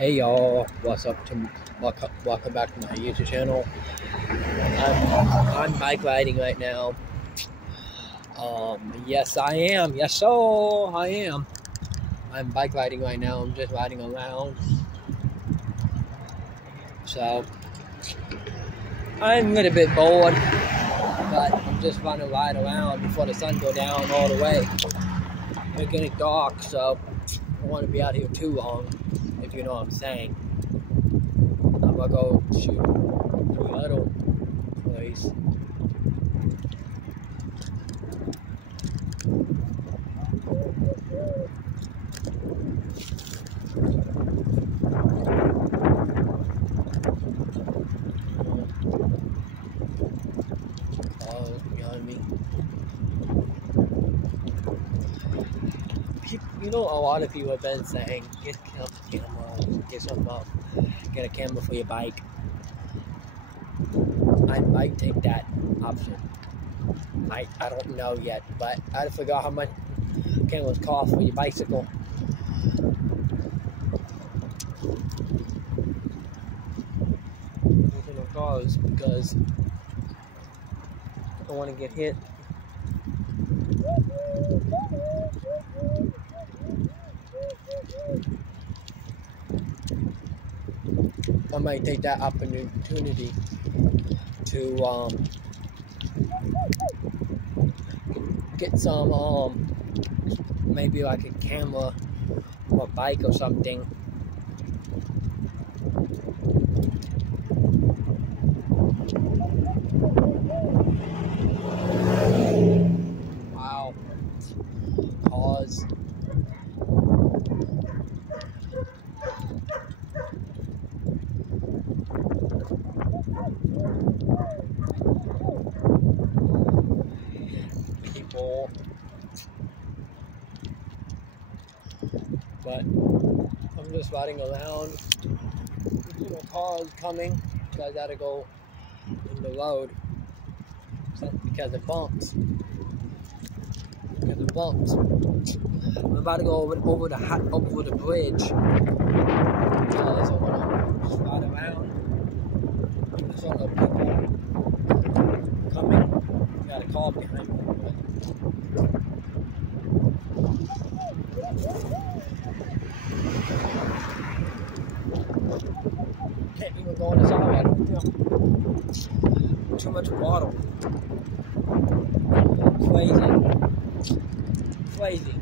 Hey y'all, what's up? Welcome back to my YouTube channel. I'm bike riding right now. Yes I am. Yes, so I am. I'm bike riding right now. I'm just riding around. So I'm a little bit bored, but I'm just gonna ride around before the sun goes down all the way. It's getting dark, so I don't want to be out here too long, if you know what I'm saying. I'm gonna go shoot to a little place. Behind me. You know, a lot of people have been saying, get a camera, get a camera for your bike. I might take that option. I don't know yet, but I forgot how much cameras cost for your bicycle. Looking at cars because I don't want to get hit. I might take that opportunity to get some maybe like a camera or a bike or something. Wow. Pause. People. But I'm just riding around. You know, cars coming, so I gotta go in the road because of bumps. I'm about to go over the bridge. So I wanna just ride around. There's all the people coming. Got a car behind me. Can't even go on this highway. Too much water. Crazy.